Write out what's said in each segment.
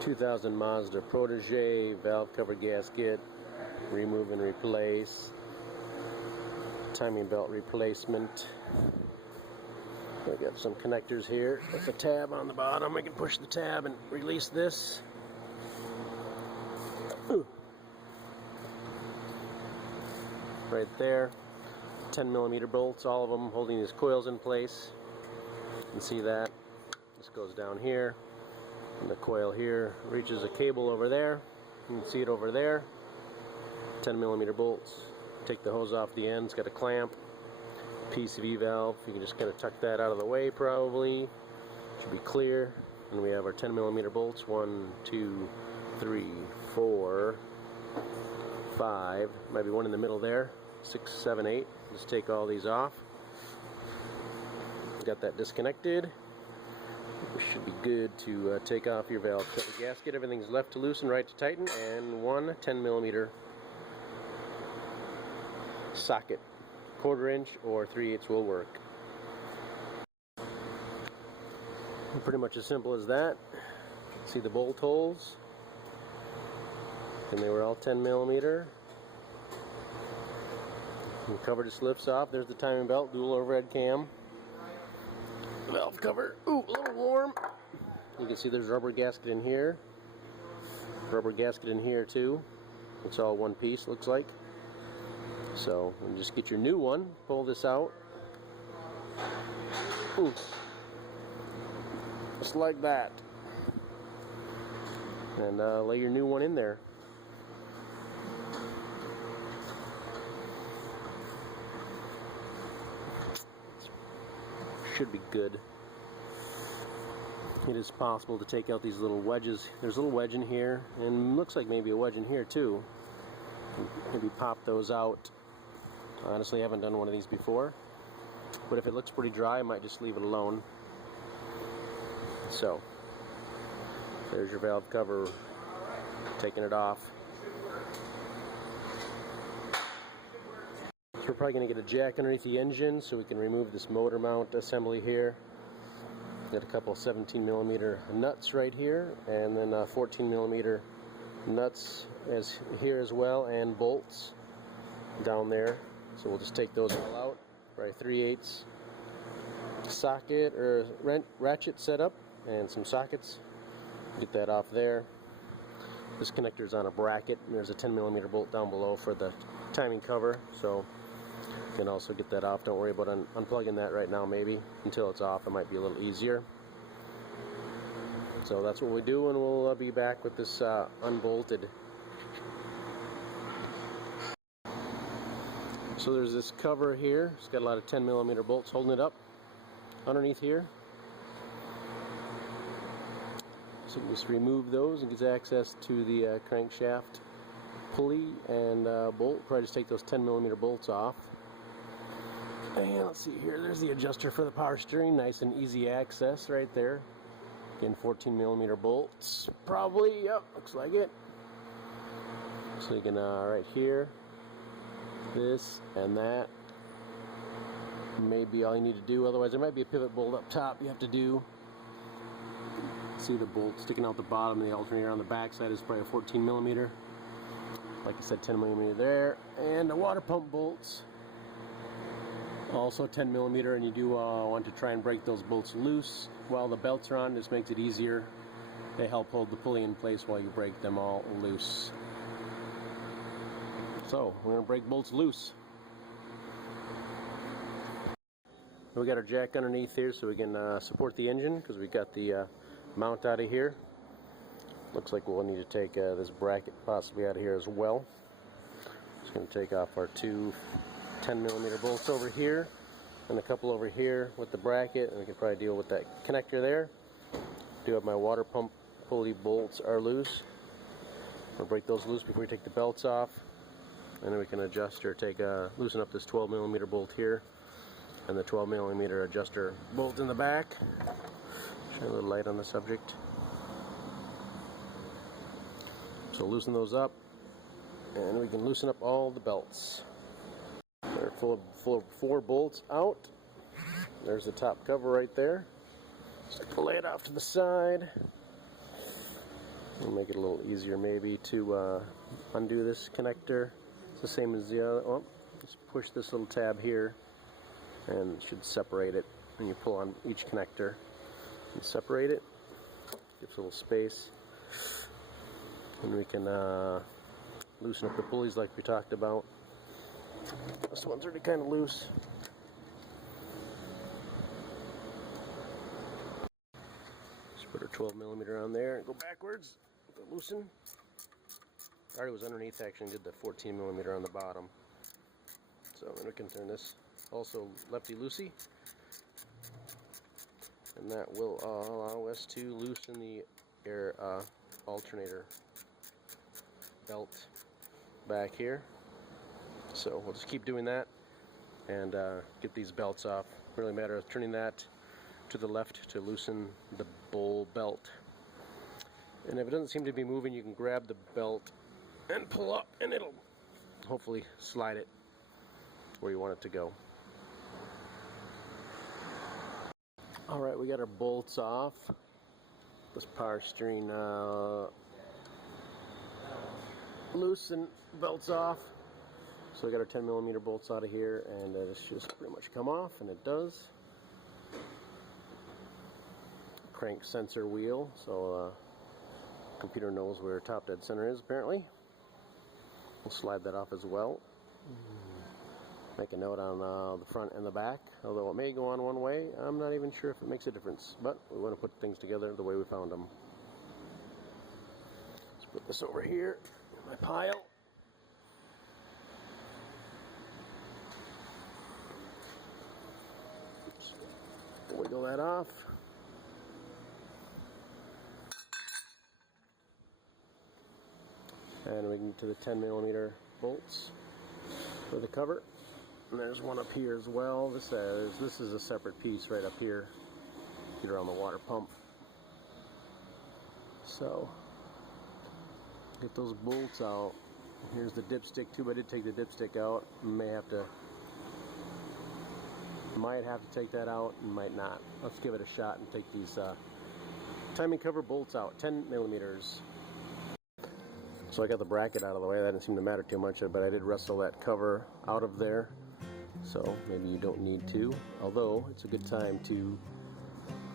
2000 Mazda Protege valve cover gasket, remove and replace, timing belt replacement. We got some connectors here with the tab on the bottom. I can push the tab and release this. Ooh. Right there. 10mm bolts, all of them holding these coils in place. You can see that. This goes down here. And the coil here reaches a cable over there. You can see it over there. 10mm bolts. Take the hose off the end. It's got a clamp. PCV valve. You can just kind of tuck that out of the way probably. Should be clear. And we have our 10mm bolts. 1, 2, 3, 4, 5. Might be one in the middle there. 6, 7, 8. Just take all these off. Got that disconnected. We should be good to take off your valve cover gasket. Everything's left to loosen, right to tighten, and one 10mm socket. 1/4 inch or 3/8 will work. Pretty much as simple as that. See the bolt holes? And they were all 10mm. The cover just lifts off. There's the timing belt, dual overhead cam. Valve cover. Ooh, a little warm. You can see there's rubber gasket in here. Rubber gasket in here too. It's all one piece, looks like. So, you just get your new one. Pull this out. Ooh. Just like that. And lay your new one in there. Should be good. It is possible to take out these little wedges. There's a little wedge in here, and looks like maybe a wedge in here too. Maybe pop those out. Honestly, I haven't done one of these before, but if it looks pretty dry, I might just leave it alone. So, there's your valve cover, taking it off. So we're probably going to get a jack underneath the engine so we can remove this motor mount assembly here. Got a couple 17mm nuts right here, and then 14mm nuts here as well, and bolts down there. So we'll just take those all out. Right, 3/8 socket or ratchet setup, and some sockets. Get that off there. This connector's on a bracket, and there's a 10mm bolt down below for the timing cover. So you can also get that off. Don't worry about unplugging that right now. Maybe until it's off, it might be a little easier. So that's what we do, and we'll be back with this unbolted. So there's this cover here. It's got a lot of 10mm bolts holding it up underneath here. So you can just remove those and get access to the crankshaft pulley and bolt. Probably just take those 10mm bolts off. And let's see here, there's the adjuster for the power steering. Nice and easy access right there. Again, 14mm bolts. Probably, yep, looks like it. So you can, right here, this and that. Maybe all you need to do. Otherwise, there might be a pivot bolt up top you have to do. See the bolt sticking out the bottom. The alternator on the back side is probably a 14mm. Like I said, 10mm there. And the water pump bolts, also 10mm, and you do want to try and break those bolts loose while the belts are on. This makes it easier. They help hold the pulley in place while you break them all loose. So we're going to break bolts loose. We got our jack underneath here so we can support the engine, because we got the mount out of here. Looks like we'll need to take this bracket possibly out of here as well. Just going to take off our two 10mm bolts over here and a couple over here with the bracket, and we can probably deal with that connector there. Do have my water pump pulley bolts are loose. We'll break those loose before we take the belts off, and then we can adjust or loosen up this 12mm bolt here and the 12mm adjuster bolt in the back. Shine a little light on the subject. So loosen those up, and we can loosen up all the belts. They're full of 4 bolts out. There's the top cover right there. Just lay it off to the side. It'll make it a little easier maybe to undo this connector. It's the same as the other. Oh, just push this little tab here and it should separate it. And you pull on each connector and separate it. Gives a little space. And we can loosen up the pulleys like we talked about. This one's already kind of loose. Just put our 12mm on there and go backwards. Loosen. I already was underneath actually and did the 14mm on the bottom. So then we can turn this also lefty-loosey. And that will allow us to loosen the air alternator belt back here. So we'll just keep doing that and get these belts off. Really matter of turning that to the left to loosen the bowl belt. And if it doesn't seem to be moving, you can grab the belt and pull up and it'll hopefully slide it where you want it to go. Alright, we got our bolts off. This power steering loose and belts off. So we got our 10mm bolts out of here and this should just pretty much come off, and it does. Crank sensor wheel, so computer knows where top dead center is apparently. We'll slide that off as well. Make a note on the front and the back, although it may go on one way. I'm not even sure if it makes a difference, but we want to put things together the way we found them. Let's put this over here in my pile. Just wiggle that off. And we can get to the 10mm bolts for the cover. And there's one up here as well. This is a separate piece right up here. Get around the water pump. So get those bolts out. Here's the dipstick tube. I did take the dipstick out. Might have to take that out and might not. Let's give it a shot and take these timing cover bolts out. 10mm. So I got the bracket out of the way. That didn't seem to matter too much, but I did wrestle that cover out of there. So maybe you don't need to. Although it's a good time to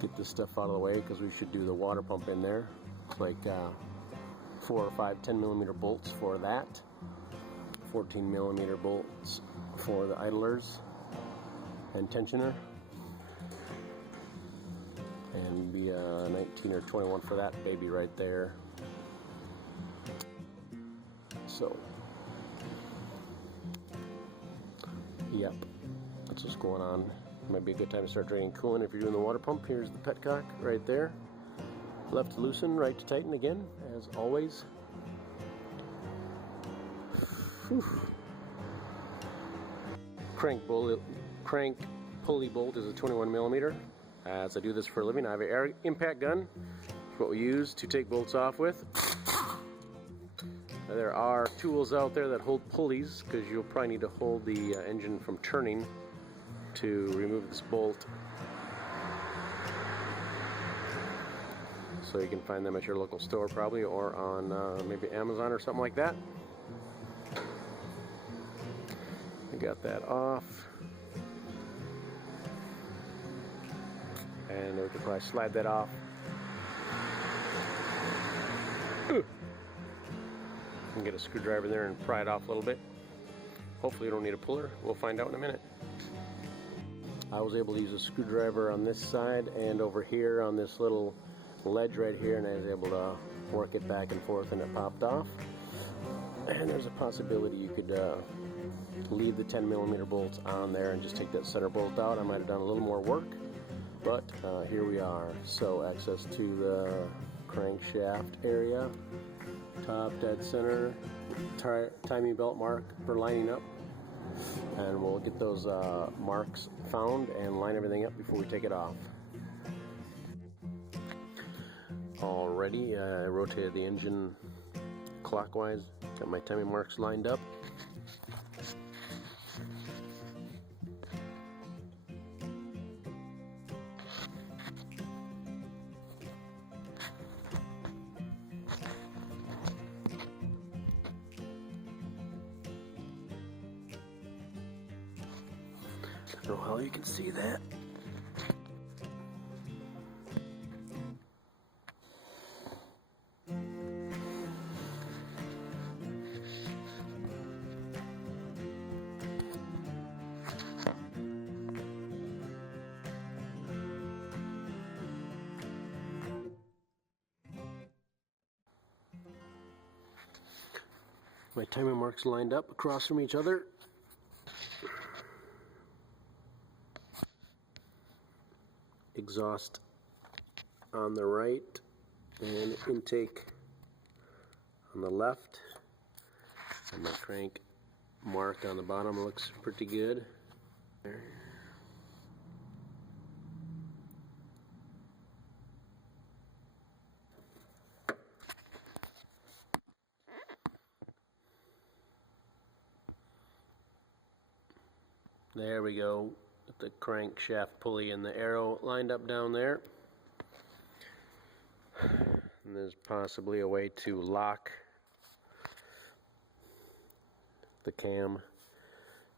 get this stuff out of the way because we should do the water pump in there. It's like 4 or 5 10mm bolts for that. 14mm bolts for the idlers and tensioner. And be 19 or 21 for that baby right there. So, yep, that's what's going on. Might be a good time to start draining coolant if you're doing the water pump. Here's the petcock right there. Left to loosen, right to tighten again, as always. Whew. Crank pulley bolt is a 21mm. As I do this for a living, I have an air impact gun. It's what we use to take bolts off with. There are tools out there that hold pulleys because you'll probably need to hold the engine from turning to remove this bolt. So you can find them at your local store probably, or on maybe Amazon or something like that. We got that off. And we could probably slide that off. And get a screwdriver there and pry it off a little bit. Hopefully you don't need a puller. We'll find out in a minute. I was able to use a screwdriver on this side and over here on this little ledge right here, and I was able to work it back and forth and it popped off. And there's a possibility you could leave the 10mm bolts on there and just take that center bolt out. I might have done a little more work, but here we are. So access to the crankshaft area. Top dead center, timing belt mark for lining up, and we'll get those marks found and line everything up before we take it off. Already, I rotated the engine clockwise, got my timing marks lined up. know how you can see that. My timing marks lined up across from each other. Exhaust on the right and intake on the left. And my crank mark on the bottom looks pretty good. There we go, with the crankshaft pulley and the arrow lined up down there. And there's possibly a way to lock the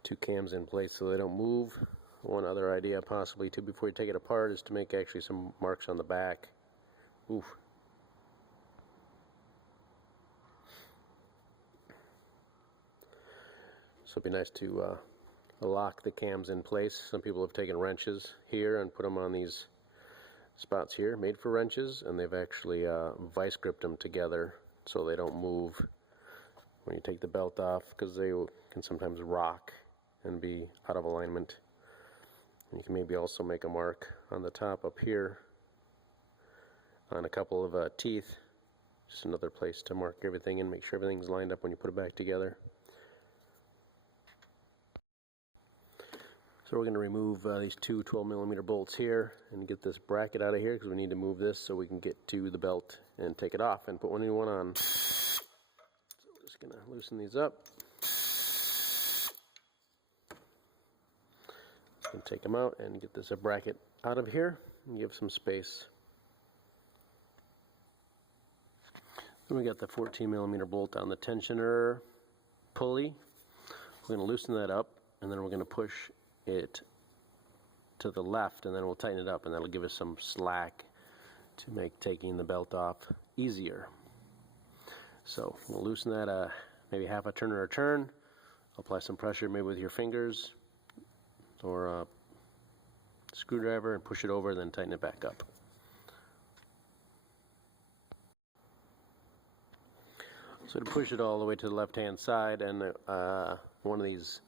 two cams in place so they don't move. One other idea possibly too before you take it apart is to make actually some marks on the back. Oof. So it'd be nice to lock the cams in place. Some people have taken wrenches here and put them on these spots here, made for wrenches, and they've actually vice gripped them together so they don't move when you take the belt off, because they can sometimes rock and be out of alignment. And you can maybe also make a mark on the top up here on a couple of teeth, just another place to mark everything and make sure everything's lined up when you put it back together. So we're going to remove these two 12mm bolts here and get this bracket out of here, because we need to move this so we can get to the belt and take it off and put one new one on. So we're just going to loosen these up and take them out and get this bracket out of here and give some space. Then we got the 14mm bolt on the tensioner pulley. We're going to loosen that up, and then we're going to push it to the left, and then we'll tighten it up, and that'll give us some slack to make taking the belt off easier. So we'll loosen that maybe half a turn or a turn. Apply some pressure maybe with your fingers or a screwdriver and push it over, then tighten it back up. So to push it all the way to the left hand side, and one of these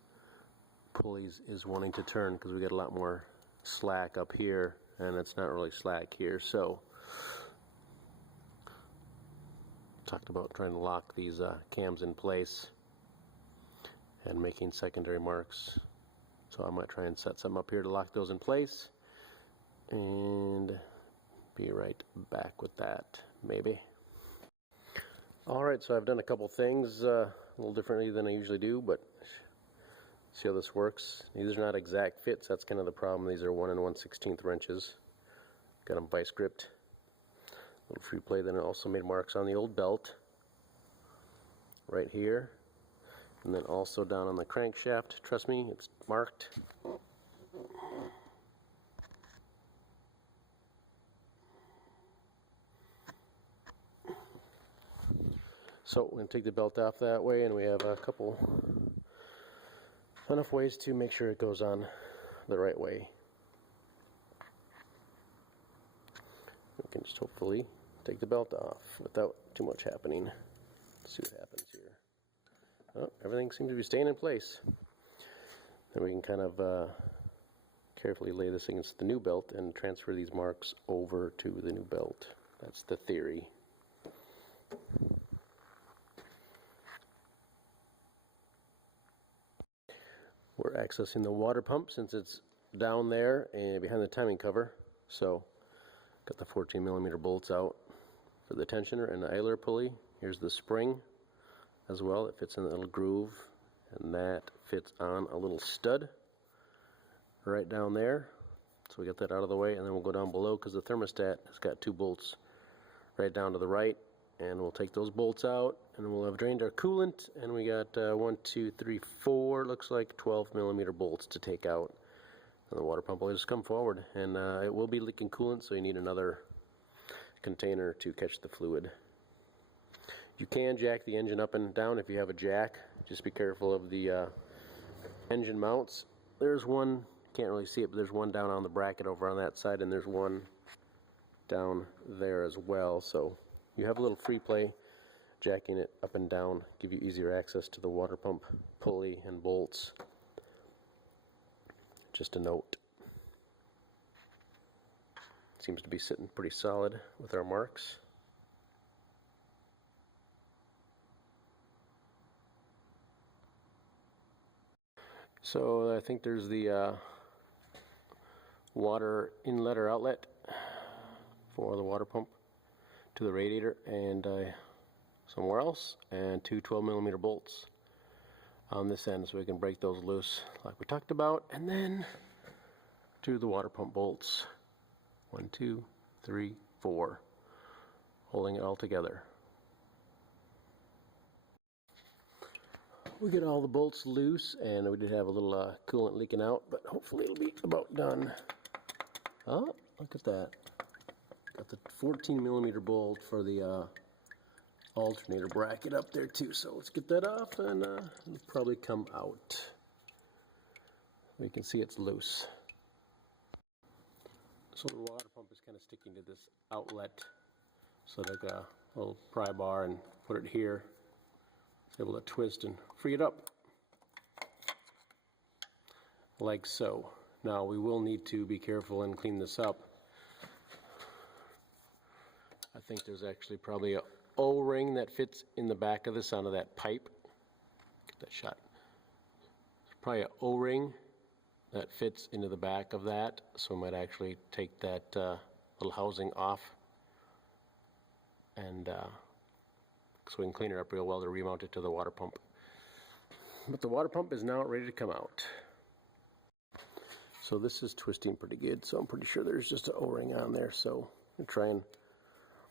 pulleys is wanting to turn because we get a lot more slack up here and it's not really slack here. So talked about trying to lock these cams in place and making secondary marks. So I might try and set some up here to lock those in place and be right back with that maybe. Alright, so I've done a couple things a little differently than I usually do, but see how this works. These are not exact fits, that's kind of the problem. These are 1 1/16 wrenches. Got them vice gripped. Little free play. Then I also made marks on the old belt right here, and then also down on the crankshaft. Trust me, it's marked. So we're going to take the belt off that way, and we have a couple enough ways to make sure it goes on the right way. We can just hopefully take the belt off without too much happening. Let's see what happens here. Oh, everything seems to be staying in place. Then we can kind of carefully lay this against the new belt and transfer these marks over to the new belt. That's the theory. We're accessing the water pump since it's down there and behind the timing cover. So got the 14mm bolts out for the tensioner and the idler pulley. Here's the spring as well. It fits in that little groove, and that fits on a little stud right down there. So we get that out of the way, and then we'll go down below because the thermostat has got 2 bolts right down to the right, and we'll take those bolts out, and we'll have drained our coolant, and we got 1, 2, 3, 4, looks like 12mm bolts to take out And the water pump will just come forward, and it will be leaking coolant, so you need another container to catch the fluid. You can jack the engine up and down if you have a jack. Just be careful of the engine mounts. There's one, can't really see it, but there's one down on the bracket over on that side, and there's one down there as well. So you have a little free play jacking it up and down, give you easier access to the water pump pulley and bolts. Just a note. Seems to be sitting pretty solid with our marks. So I think there's the water inlet or outlet for the water pump to the radiator, and somewhere else, and two 12mm bolts on this end, so we can break those loose like we talked about, and then to the water pump bolts. 1, 2, 3, 4, holding it all together. We get all the bolts loose, and we did have a little coolant leaking out, but hopefully it'll be about done. Oh, look at that. Got the 14mm bolt for the alternator bracket up there too, so let's get that off, and it'll probably come out. You can see it's loose. So the water pump is kind of sticking to this outlet, so like a little pry bar, and put it here. It's able to twist and free it up like so. Now we will need to be careful and clean this up. I think there's actually probably a O-ring that fits in the back of this onto that pipe. Get that shot. There's probably an O-ring that fits into the back of that, so we might actually take that little housing off, and so we can clean it up real well to remount it to the water pump. But the water pump is now ready to come out. So this is twisting pretty good, so I'm pretty sure there's just an O-ring on there, so I'm gonna try and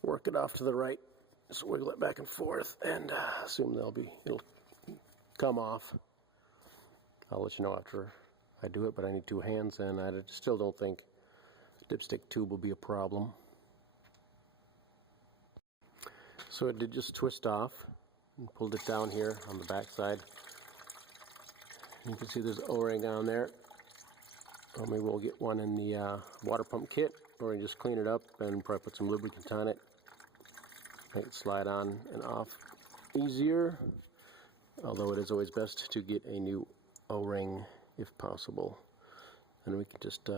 work it off to the right. Just wiggle it back and forth, and assume it'll come off. I'll let you know after I do it, but I need two hands, and I still don't think the dipstick tube will be a problem. So it did just twist off, and pulled it down here on the back side. You can see there's an O-ring on there. Or maybe we'll get one in the water pump kit, or we just clean it up and probably put some lubricant on it. Make it slide on and off easier, although it is always best to get a new O-ring if possible. And we can just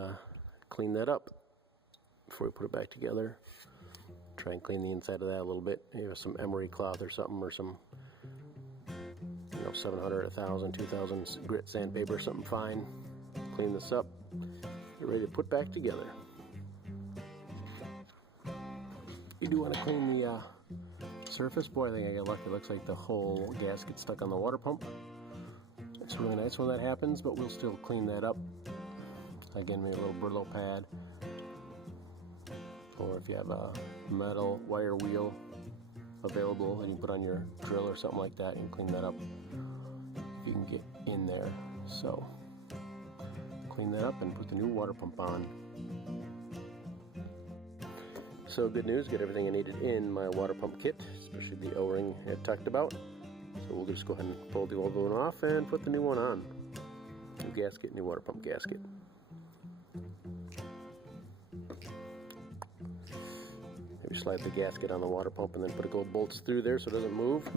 clean that up before we put it back together. Try and clean the inside of that a little bit. Maybe with some emery cloth or something, or some 700, 1000, 2000 grit sandpaper, something fine. Clean this up. Get ready to put back together. You do want to clean the surface. Boy, I think I got lucky. It looks like the whole gasket stuck on the water pump. It's really nice when that happens, but we'll still clean that up. Again, maybe a little Brillo pad, or if you have a metal wire wheel available that you can put on your drill or something like that, and clean that up if you can get in there. So clean that up and put the new water pump on. So good news, get everything I needed in my water pump kit, especially the O-ring I talked about. So we'll just go ahead and pull the old one off and put the new one on. New gasket, new water pump gasket. Maybe slide the gasket on the water pump and then put a gold bolts through there so it doesn't move.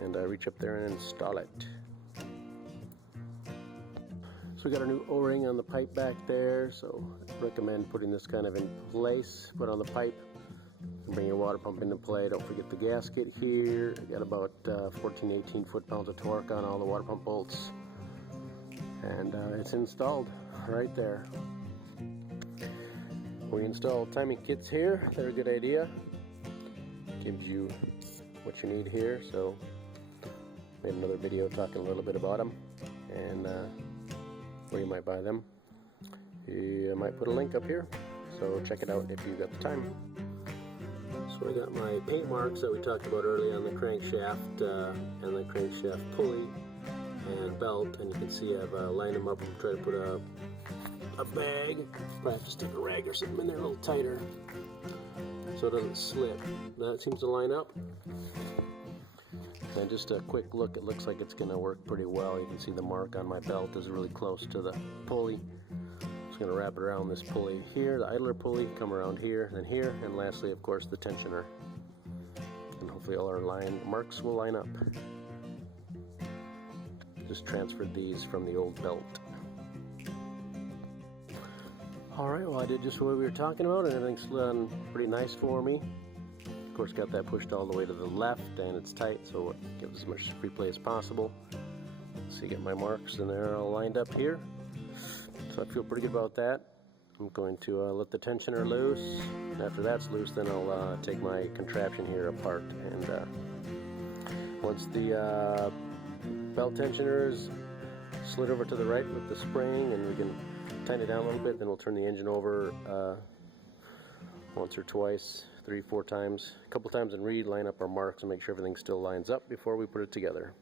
And reach up there and install it. So we got our new O-ring on the pipe back there, so I recommend putting this kind of in place. Put on the pipe, and bring your water pump into play. Don't forget the gasket here. I got about 14-18 foot-pounds of torque on all the water pump bolts, and it's installed right there. We install timing kits here. They're a good idea. Gives you what you need here. So made another video talking a little bit about them, and where you might buy them. I might put a link up here, so check it out if you've got the time. So I got my paint marks that we talked about earlier on the crankshaft and the crankshaft pulley and belt, and you can see I've lined them up and tried to put a a bag. Probably have to stick a rag or something in there a little tighter so it doesn't slip. That seems to line up. And just a quick look, it looks like it's going to work pretty well. You can see the mark on my belt is really close to the pulley. Just going to wrap it around this pulley here, the idler pulley, come around here, then here, and lastly, of course, the tensioner. And hopefully all our marks will line up. Just transferred these from the old belt. Alright, well I did just what we were talking about, and everything's done pretty nice for me. Of course, got that pushed all the way to the left, and it's tight, so it gives as much free play as possible. So you get my marks, and they're all lined up here. So I feel pretty good about that. I'm going to let the tensioner loose. And after that's loose, then I'll take my contraption here apart. And once the belt tensioner is slid over to the right with the spring, and we can tighten it down a little bit, then we'll turn the engine over once or twice, 3-4 times, a couple times, and line up our marks and make sure everything still lines up before we put it together.